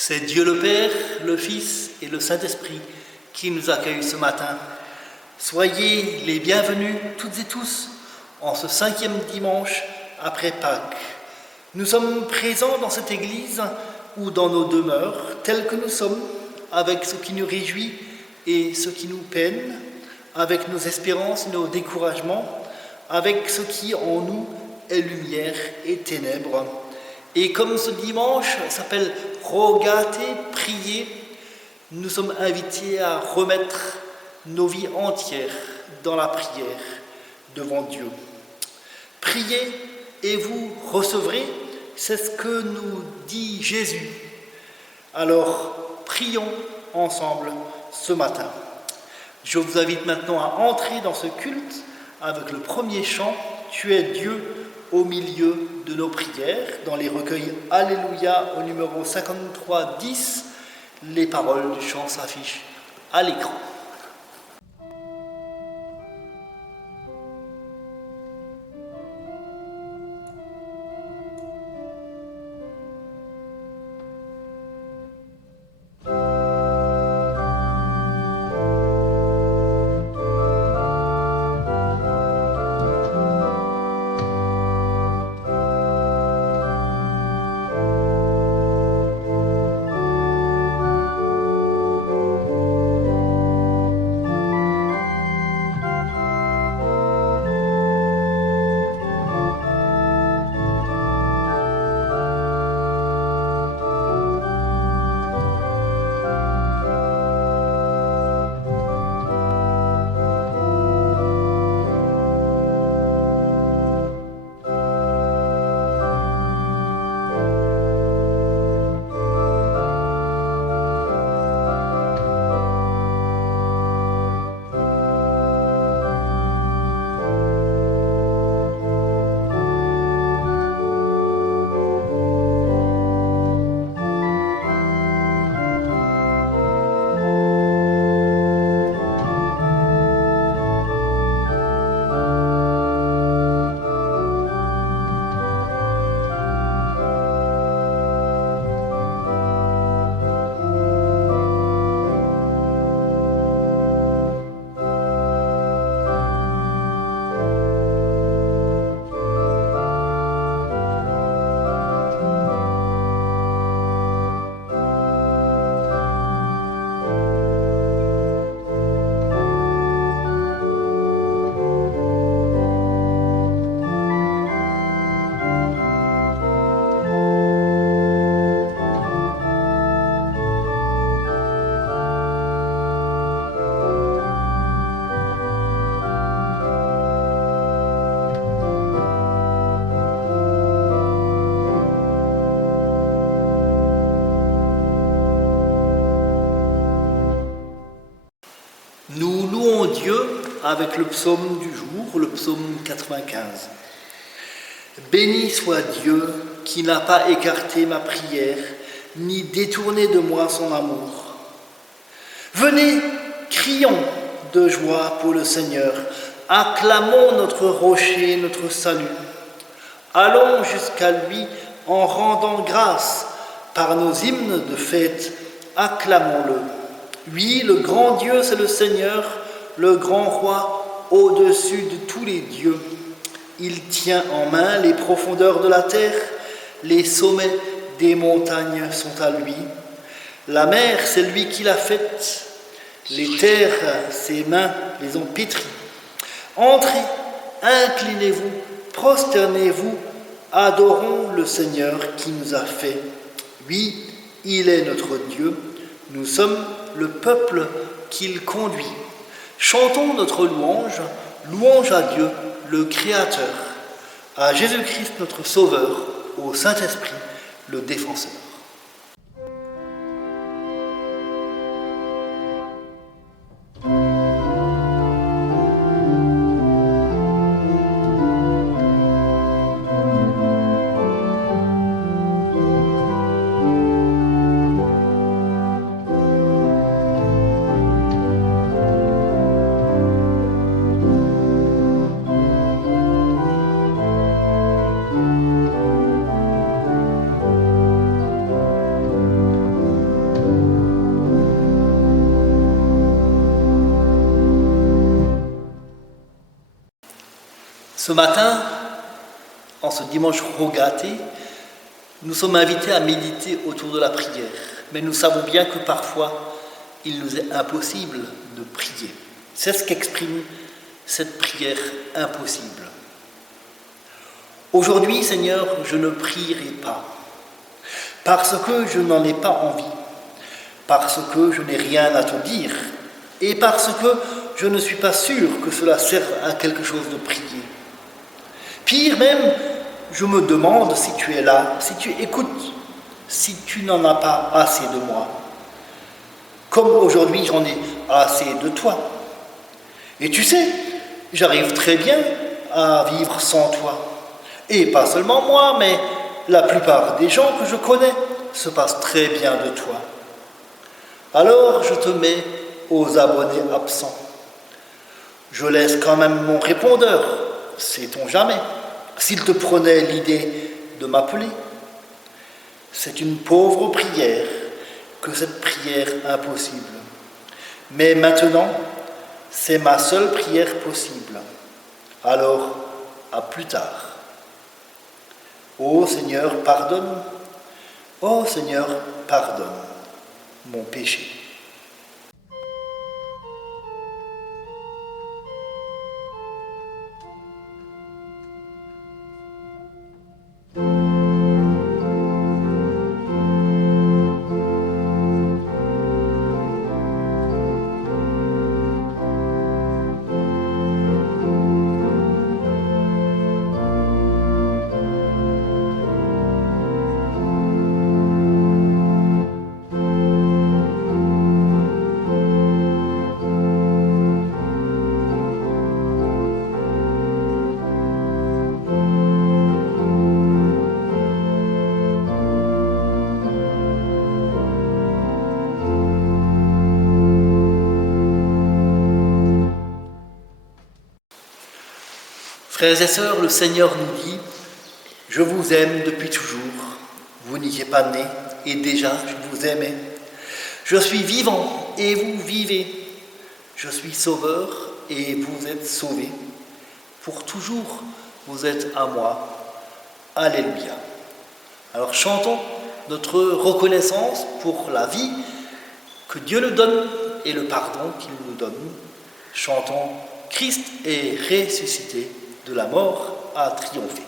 C'est Dieu le Père, le Fils et le Saint-Esprit qui nous accueillent ce matin. Soyez les bienvenus toutes et tous en ce 5e dimanche après Pâques. Nous sommes présents dans cette église ou dans nos demeures, tels que nous sommes, avec ce qui nous réjouit et ce qui nous peine, avec nos espérances et nos découragements, avec ce qui en nous est lumière et ténèbres. Et comme ce dimanche s'appelle « Rogate », prier, nous sommes invités à remettre nos vies entières dans la prière devant Dieu. Priez et vous recevrez, c'est ce que nous dit Jésus. Alors, prions ensemble ce matin. Je vous invite maintenant à entrer dans ce culte avec le premier chant « Tu es Dieu » au milieu de nos prières, dans les recueils Alléluia au numéro 53-10. Les paroles du chant s'affichent à l'écran. Nous louons Dieu avec le psaume du jour, le psaume 95. Béni soit Dieu qui n'a pas écarté ma prière, ni détourné de moi son amour. Venez, crions de joie pour le Seigneur, acclamons notre rocher, notre salut. Allons jusqu'à lui en rendant grâce, par nos hymnes de fête, acclamons-le. Oui, le grand Dieu, c'est le Seigneur, le grand roi au-dessus de tous les dieux. Il tient en main les profondeurs de la terre, les sommets des montagnes sont à lui. La mer, c'est lui qui l'a faite, les terres, ses mains les ont pétries. Entrez, inclinez-vous, prosternez-vous, adorons le Seigneur qui nous a fait. Oui, il est notre Dieu, nous sommes le peuple qu'il conduit. Chantons notre louange, louange à Dieu, le Créateur, à Jésus-Christ notre Sauveur, au Saint-Esprit, le Défenseur. Ce matin, en ce dimanche rogaté, nous sommes invités à méditer autour de la prière. Mais nous savons bien que parfois, il nous est impossible de prier. C'est ce qu'exprime cette prière impossible. Aujourd'hui, Seigneur, je ne prierai pas, parce que je n'en ai pas envie, parce que je n'ai rien à te dire, et parce que je ne suis pas sûr que cela serve à quelque chose de prier. Pire même, je me demande si tu es là, si tu écoutes, si tu n'en as pas assez de moi. Comme aujourd'hui, j'en ai assez de toi. Et tu sais, j'arrive très bien à vivre sans toi. Et pas seulement moi, mais la plupart des gens que je connais se passent très bien de toi. Alors je te mets aux abonnés absents. Je laisse quand même mon répondeur, sait-on jamais, s'il te prenait l'idée de m'appeler. C'est une pauvre prière que cette prière impossible. Mais maintenant, c'est ma seule prière possible. Alors, à plus tard. Ô Seigneur, pardonne. Ô Seigneur, pardonne mon péché. Frères et sœurs, le Seigneur nous dit « Je vous aime depuis toujours, vous n'étiez pas nés et déjà je vous aimais. Je suis vivant et vous vivez. Je suis sauveur et vous êtes sauvés. Pour toujours, vous êtes à moi. Alléluia. » Alors chantons notre reconnaissance pour la vie que Dieu nous donne et le pardon qu'il nous donne. Chantons « Christ est ressuscité, de la mort a triomphé. »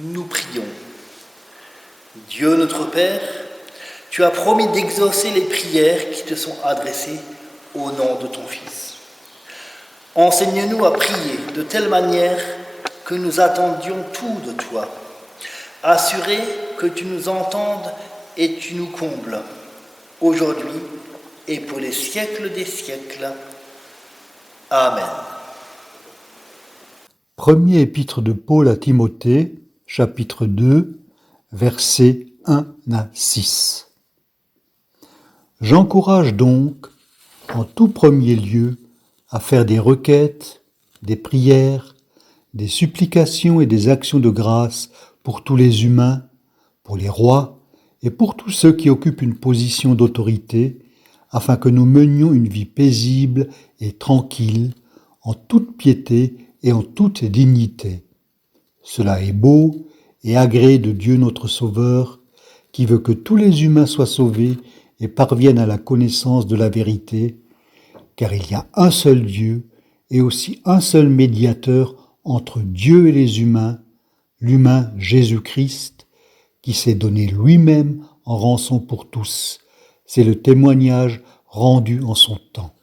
Nous prions. Dieu notre Père, tu as promis d'exaucer les prières qui te sont adressées au nom de ton Fils. Enseigne-nous à prier de telle manière que nous attendions tout de toi, assurés que tu nous entendes et tu nous combles, aujourd'hui et pour les siècles des siècles. Amen. Premier épître de Paul à Timothée, chapitre 2, versets 1 à 6. J'encourage donc, en tout premier lieu, à faire des requêtes, des prières, des supplications et des actions de grâce pour tous les humains, pour les rois et pour tous ceux qui occupent une position d'autorité, afin que nous menions une vie paisible et tranquille, en toute piété et en toute dignité. Cela est beau et agréé de Dieu notre Sauveur, qui veut que tous les humains soient sauvés et parviennent à la connaissance de la vérité, car il y a un seul Dieu et aussi un seul médiateur entre Dieu et les humains, l'humain Jésus-Christ, qui s'est donné lui-même en rançon pour tous. C'est le témoignage rendu en son temps.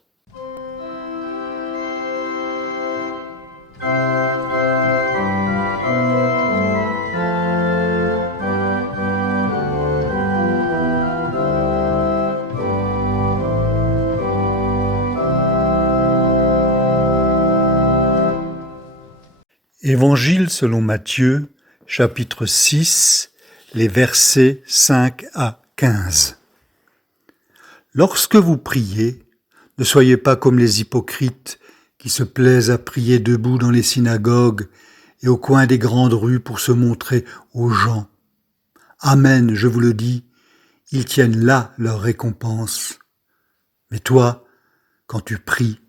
Évangile selon Matthieu, chapitre 6, les versets 5 à 15. Lorsque vous priez, ne soyez pas comme les hypocrites qui se plaisent à prier debout dans les synagogues et au coin des grandes rues pour se montrer aux gens. Amen, je vous le dis, ils tiennent là leur récompense. Mais toi, quand tu pries,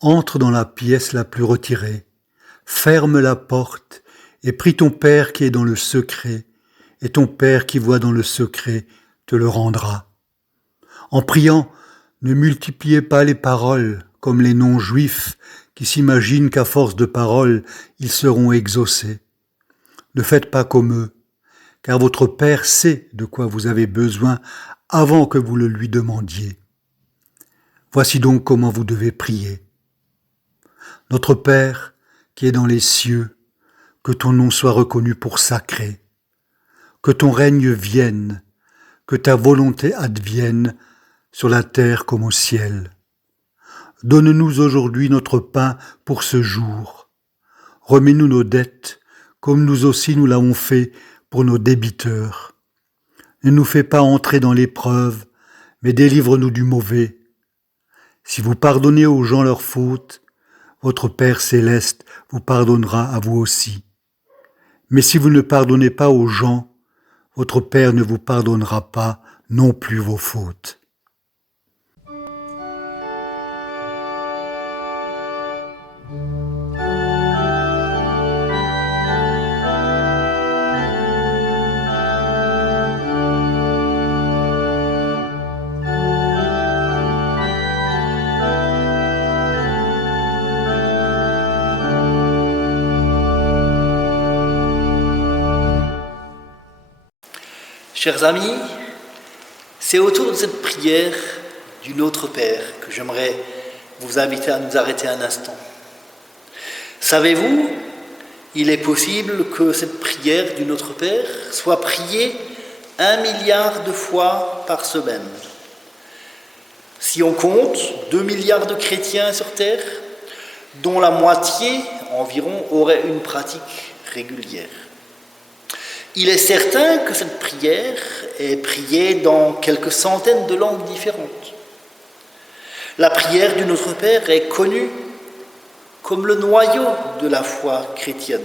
entre dans la pièce la plus retirée, ferme la porte et prie ton Père qui est dans le secret, et ton Père qui voit dans le secret te le rendra. En priant, ne multipliez pas les paroles comme les non-juifs qui s'imaginent qu'à force de paroles, ils seront exaucés. Ne faites pas comme eux, car votre Père sait de quoi vous avez besoin avant que vous le lui demandiez. Voici donc comment vous devez prier. Notre Père, qui est dans les cieux, que ton nom soit reconnu pour sacré, que ton règne vienne, que ta volonté advienne sur la terre comme au ciel. Donne-nous aujourd'hui notre pain pour ce jour. Remets-nous nos dettes, comme nous aussi nous l'avons fait pour nos débiteurs. Ne nous fais pas entrer dans l'épreuve, mais délivre-nous du mauvais. Si vous pardonnez aux gens leurs fautes, votre Père céleste vous pardonnera à vous aussi. Mais si vous ne pardonnez pas aux gens, votre Père ne vous pardonnera pas non plus vos fautes. Chers amis, c'est autour de cette prière du Notre Père que j'aimerais vous inviter à nous arrêter un instant. Savez-vous, il est possible que cette prière du Notre Père soit priée 1 milliard de fois par semaine. Si on compte 2 milliards de chrétiens sur Terre, dont la moitié environ aurait une pratique régulière. Il est certain que cette prière est priée dans quelques centaines de langues différentes. La prière du Notre Père est connue comme le noyau de la foi chrétienne.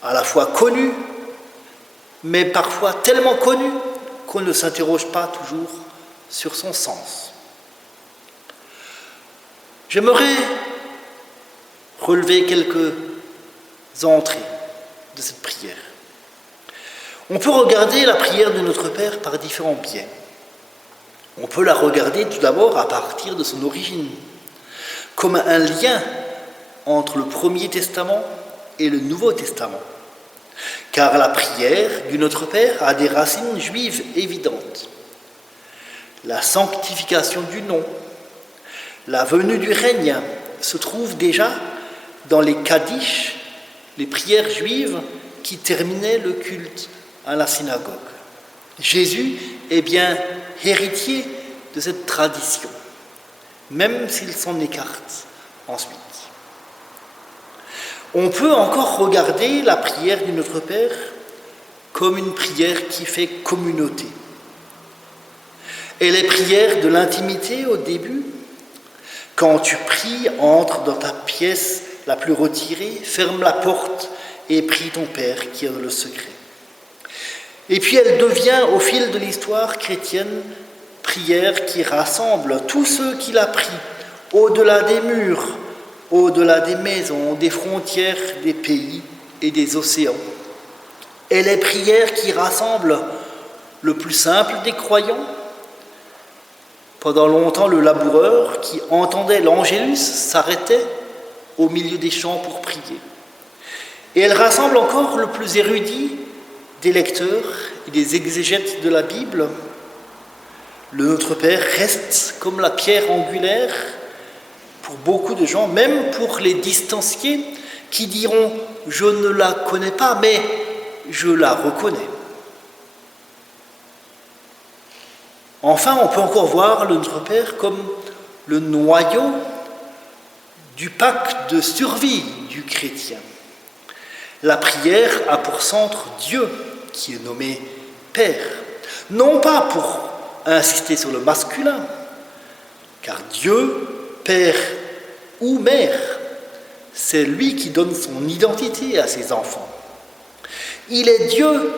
À la fois connue, mais parfois tellement connue qu'on ne s'interroge pas toujours sur son sens. J'aimerais relever quelques entrées de cette prière. On peut regarder la prière de Notre Père par différents biais. On peut la regarder tout d'abord à partir de son origine, comme un lien entre le Premier Testament et le Nouveau Testament. Car la prière du Notre Père a des racines juives évidentes. La sanctification du nom, la venue du règne se trouvent déjà dans les Kaddish, les prières juives qui terminaient le culte à la synagogue. Jésus est bien héritier de cette tradition, même s'il s'en écarte ensuite. On peut encore regarder la prière du Notre Père comme une prière qui fait communauté. Et les prières de l'intimité au début, quand tu pries, entre dans ta pièce la plus retirée, ferme la porte et prie ton Père qui est dans le secret. Et puis elle devient, au fil de l'histoire chrétienne, prière qui rassemble tous ceux qui la prient, au-delà des murs, au-delà des maisons, des frontières, des pays et des océans. Elle est prière qui rassemble le plus simple des croyants. Pendant longtemps, le laboureur qui entendait l'Angélus s'arrêtait au milieu des champs pour prier. Et elle rassemble encore le plus érudit des lecteurs et des exégètes de la Bible. Le Notre Père reste comme la pierre angulaire pour beaucoup de gens, même pour les distanciés qui diront « je ne la connais pas, mais je la reconnais ». Enfin, on peut encore voir le Notre Père comme le noyau du pacte de survie du chrétien. La prière a pour centre Dieu, qui est nommé Père, non pas pour insister sur le masculin, car Dieu, Père ou Mère, c'est lui qui donne son identité à ses enfants. Il est Dieu,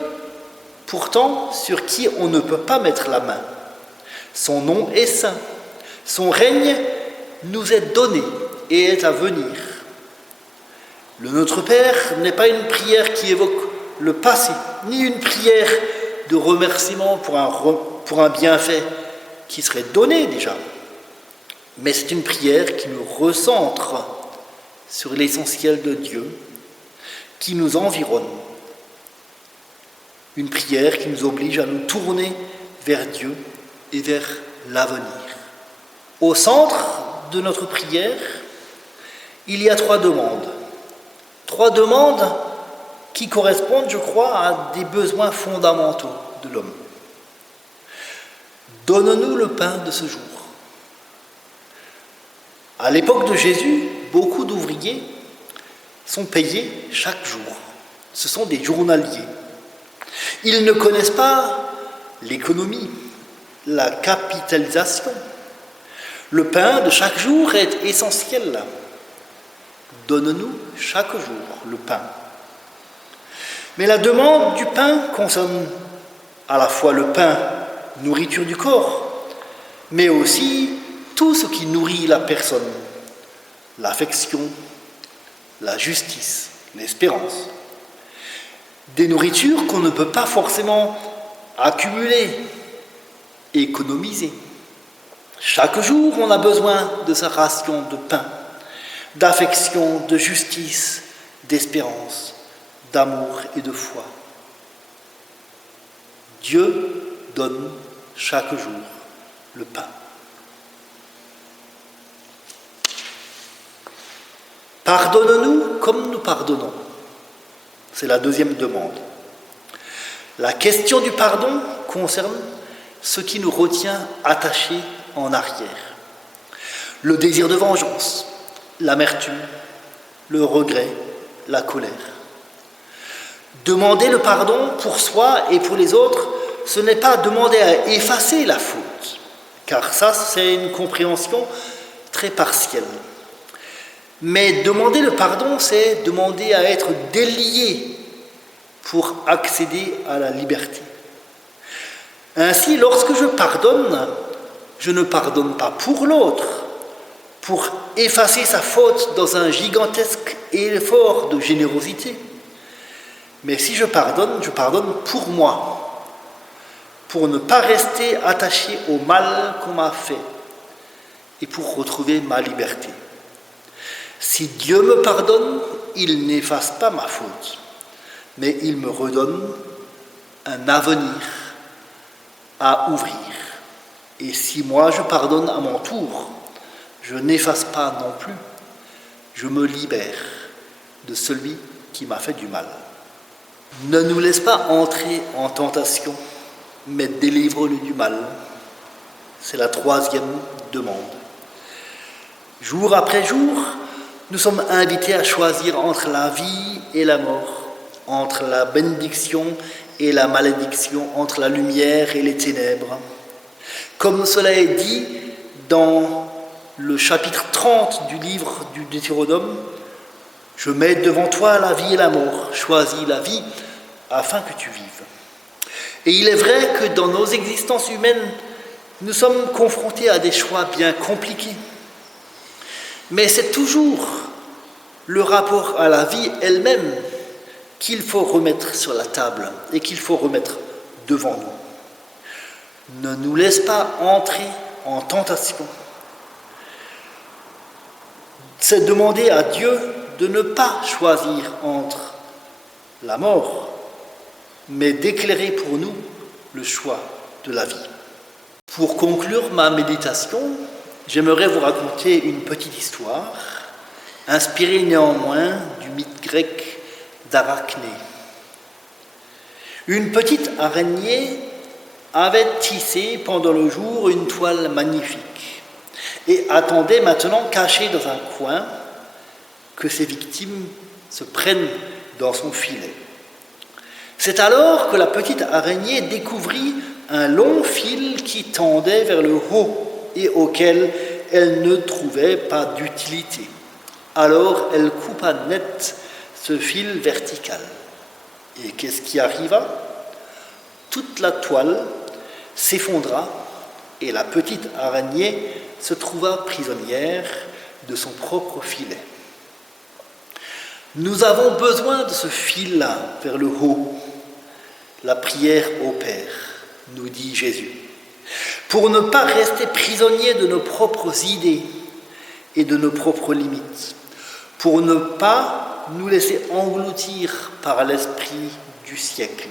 pourtant, sur qui on ne peut pas mettre la main. Son nom est saint. Son règne nous est donné et est à venir. Le Notre Père n'est pas une prière qui évoque le passé, ni une prière de remerciement pour un bienfait qui serait donné déjà. Mais c'est une prière qui nous recentre sur l'essentiel de Dieu, qui nous environne. Une prière qui nous oblige à nous tourner vers Dieu et vers l'avenir. Au centre de notre prière, il y a 3 demandes. 3 demandes qui correspondent, je crois, à des besoins fondamentaux de l'homme. Donne-nous le pain de ce jour. À l'époque de Jésus, beaucoup d'ouvriers sont payés chaque jour. Ce sont des journaliers. Ils ne connaissent pas l'économie, la capitalisation. Le pain de chaque jour est essentiel. Donne-nous chaque jour le pain. Mais la demande du pain concerne à la fois le pain, nourriture du corps, mais aussi tout ce qui nourrit la personne, l'affection, la justice, l'espérance. Des nourritures qu'on ne peut pas forcément accumuler, économiser. Chaque jour, on a besoin de sa ration de pain, d'affection, de justice, d'espérance, d'amour et de foi. Dieu donne chaque jour le pain. Pardonne-nous comme nous pardonnons. C'est la 2e demande. La question du pardon concerne ce qui nous retient attachés en arrière. Le désir de vengeance, l'amertume, le regret, la colère. Demander le pardon pour soi et pour les autres, ce n'est pas demander à effacer la faute, car ça, c'est une compréhension très partielle. Mais demander le pardon, c'est demander à être délié pour accéder à la liberté. Ainsi, lorsque je pardonne, je ne pardonne pas pour l'autre, pour effacer sa faute dans un gigantesque effort de générosité. Mais si je pardonne pour moi, pour ne pas rester attaché au mal qu'on m'a fait et pour retrouver ma liberté. Si Dieu me pardonne, il n'efface pas ma faute, mais il me redonne un avenir à ouvrir. Et si moi je pardonne à mon tour, je n'efface pas non plus, je me libère de celui qui m'a fait du mal. Ne nous laisse pas entrer en tentation, mais délivre-nous du mal. C'est la 3e demande. Jour après jour, nous sommes invités à choisir entre la vie et la mort, entre la bénédiction et la malédiction, entre la lumière et les ténèbres. Comme cela est dit dans le chapitre 30 du livre du Deutéronome, « Je mets devant toi la vie et la mort, choisis la vie afin que tu vives. » Et il est vrai que dans nos existences humaines, nous sommes confrontés à des choix bien compliqués. Mais c'est toujours le rapport à la vie elle-même qu'il faut remettre sur la table et qu'il faut remettre devant nous. Ne nous laisse pas entrer en tentation. C'est demander à Dieu de ne pas choisir entre la mort, mais d'éclairer pour nous le choix de la vie. Pour conclure ma méditation, j'aimerais vous raconter une petite histoire, inspirée néanmoins du mythe grec d'Arachné. Une petite araignée avait tissé pendant le jour une toile magnifique et attendait maintenant cachée dans un coin que ses victimes se prennent dans son filet. C'est alors que la petite araignée découvrit un long fil qui tendait vers le haut et auquel elle ne trouvait pas d'utilité. Alors elle coupa net ce fil vertical. Et qu'est-ce qui arriva ? Toute la toile s'effondra et la petite araignée se trouva prisonnière de son propre filet. Nous avons besoin de ce fil-là vers le haut. La prière au Père, nous dit Jésus, pour ne pas rester prisonniers de nos propres idées et de nos propres limites, pour ne pas nous laisser engloutir par l'esprit du siècle.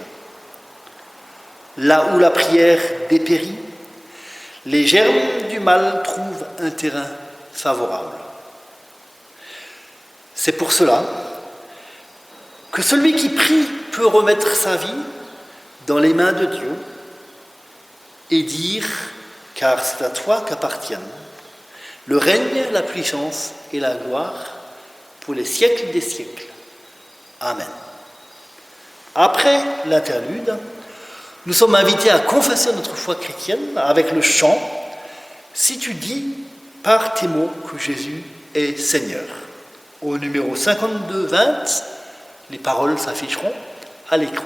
Là où la prière dépérit, les germes du mal trouvent un terrain favorable. C'est pour cela que celui qui prie peut remettre sa vie dans les mains de Dieu et dire, car c'est à toi qu'appartiennent le règne, la puissance et la gloire pour les siècles des siècles. Amen. Après l'interlude, nous sommes invités à confesser notre foi chrétienne avec le chant « Si tu dis par tes mots que Jésus est Seigneur ». Au numéro 52-20, les paroles s'afficheront à l'écran.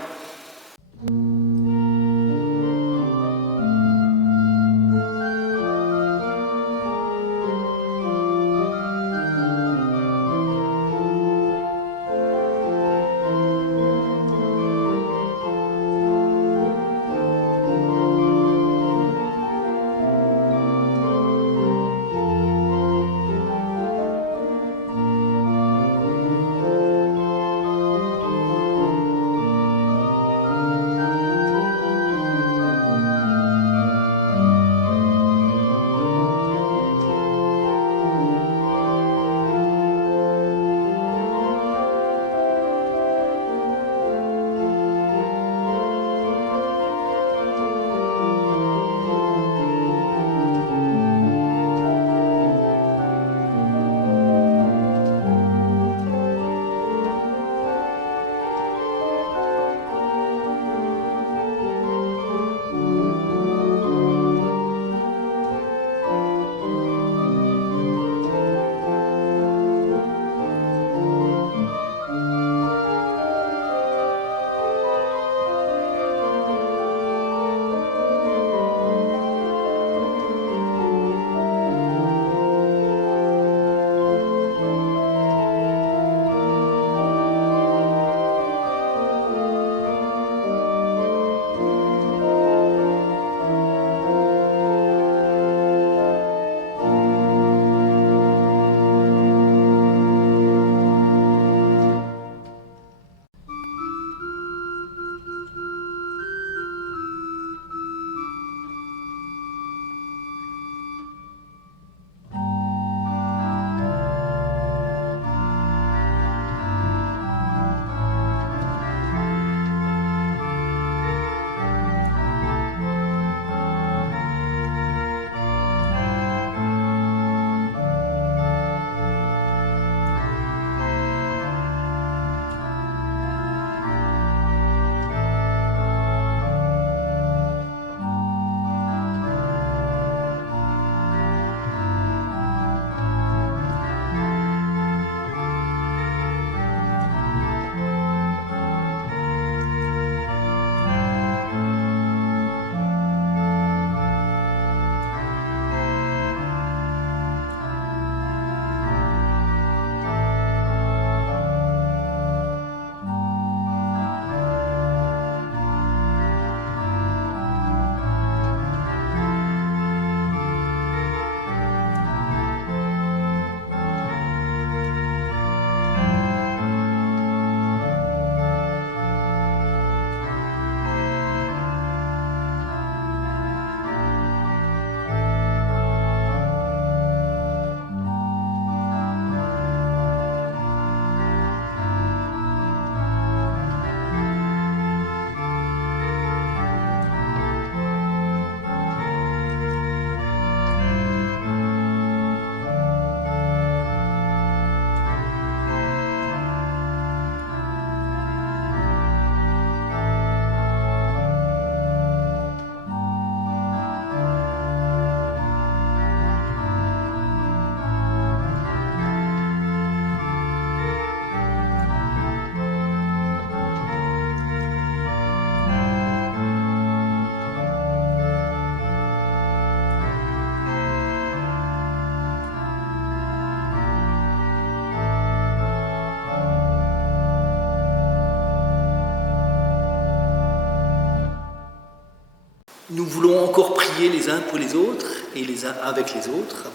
Nous voulons encore prier les uns pour les autres et les uns avec les autres.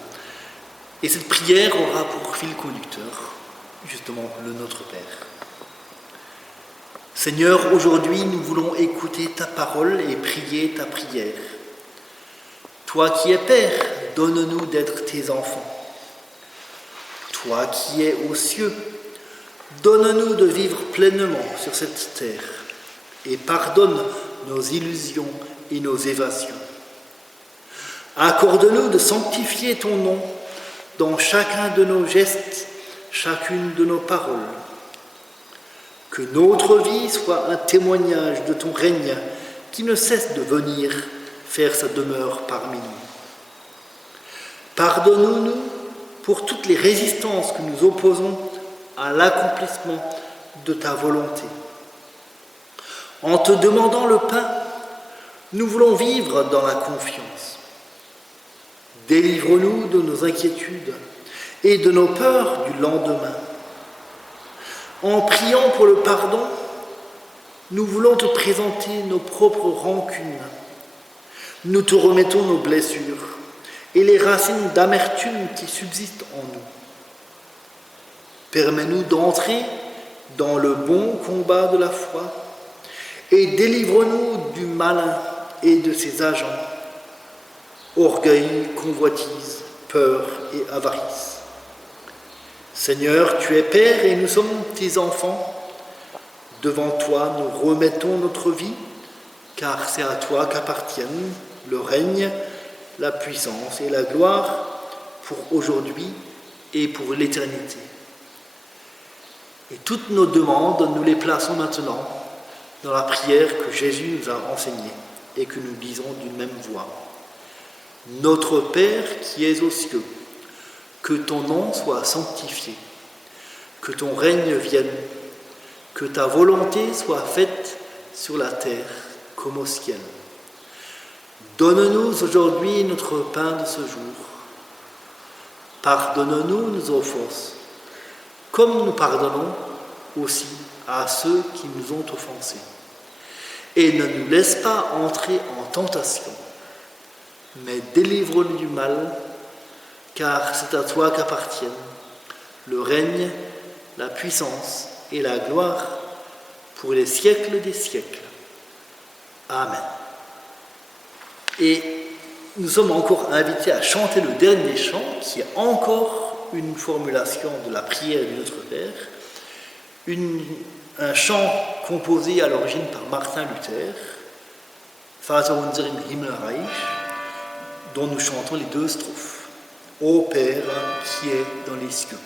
Et cette prière aura pour fil conducteur, justement, le Notre Père. Seigneur, aujourd'hui, nous voulons écouter ta parole et prier ta prière. Toi qui es Père, donne-nous d'être tes enfants. Toi qui es aux cieux, donne-nous de vivre pleinement sur cette terre et pardonne nos illusions et nos évasions. Accorde-nous de sanctifier ton nom dans chacun de nos gestes, chacune de nos paroles. Que notre vie soit un témoignage de ton règne qui ne cesse de venir faire sa demeure parmi nous. Pardonne-nous pour toutes les résistances que nous opposons à l'accomplissement de ta volonté. En te demandant le pain, nous voulons vivre dans la confiance. Délivre-nous de nos inquiétudes et de nos peurs du lendemain. En priant pour le pardon, nous voulons te présenter nos propres rancunes. Nous te remettons nos blessures et les racines d'amertume qui subsistent en nous. Permets-nous d'entrer dans le bon combat de la foi et délivre-nous du malin et de ses agents, orgueil, convoitise, peur et avarice. Seigneur, tu es Père et nous sommes tes enfants. Devant toi, nous remettons notre vie, car c'est à toi qu'appartiennent le règne, la puissance et la gloire pour aujourd'hui et pour l'éternité. Et toutes nos demandes, nous les plaçons maintenant dans la prière que Jésus nous a enseignée et que nous disons d'une même voix. Notre Père qui es aux cieux, que ton nom soit sanctifié, que ton règne vienne, que ta volonté soit faite sur la terre comme au ciel. Donne-nous aujourd'hui notre pain de ce jour. Pardonne-nous nos offenses, comme nous pardonnons aussi à ceux qui nous ont offensés. Et ne nous laisse pas entrer en tentation, mais délivre-nous du mal, car c'est à toi qu'appartiennent le règne, la puissance et la gloire pour les siècles des siècles. Amen. Et nous sommes encore invités à chanter le dernier chant, qui est encore une formulation de la prière du Notre Père, un chant composé à l'origine par Martin Luther, Vater unser im Himmelreich, dont nous chantons les 2 strophes. Ô Père qui est dans les cieux.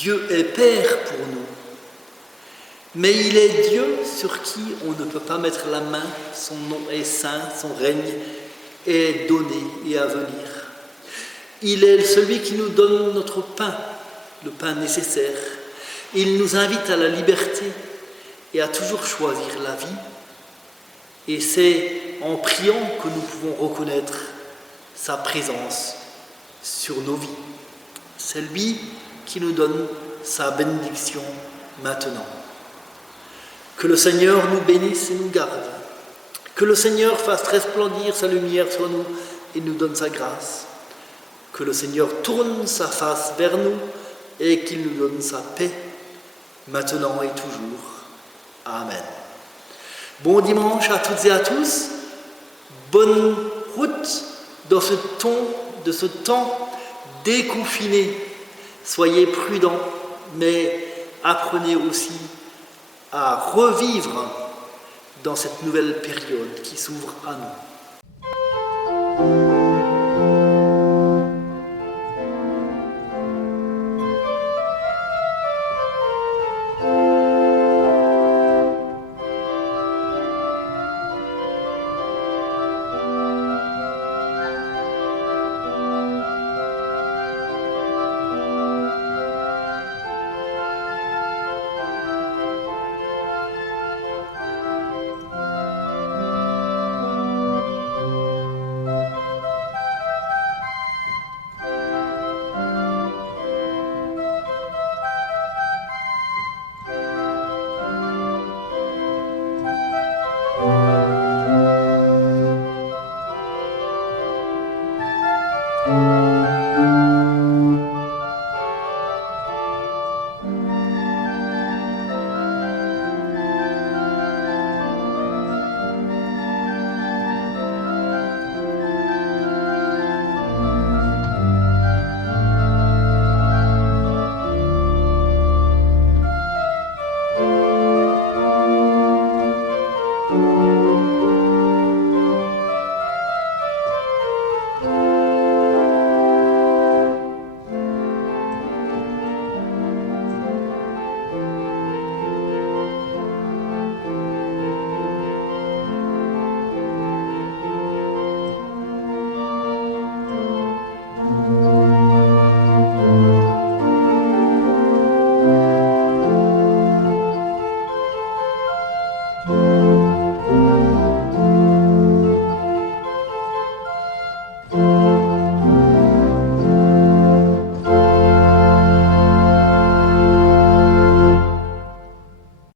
Dieu est Père pour nous, mais il est Dieu sur qui on ne peut pas mettre la main, son nom est saint, son règne est donné et à venir. Il est celui qui nous donne notre pain, le pain nécessaire. Il nous invite à la liberté et à toujours choisir la vie. Et c'est en priant que nous pouvons reconnaître sa présence sur nos vies. C'est lui qui nous donne sa bénédiction maintenant. Que le Seigneur nous bénisse et nous garde. Que le Seigneur fasse resplendir sa lumière sur nous et nous donne sa grâce. Que le Seigneur tourne sa face vers nous et qu'il nous donne sa paix, maintenant et toujours. Amen. Bon dimanche à toutes et à tous. Bonne route dans ce temps déconfiné. Soyez prudents, mais apprenez aussi à revivre dans cette nouvelle période qui s'ouvre à nous.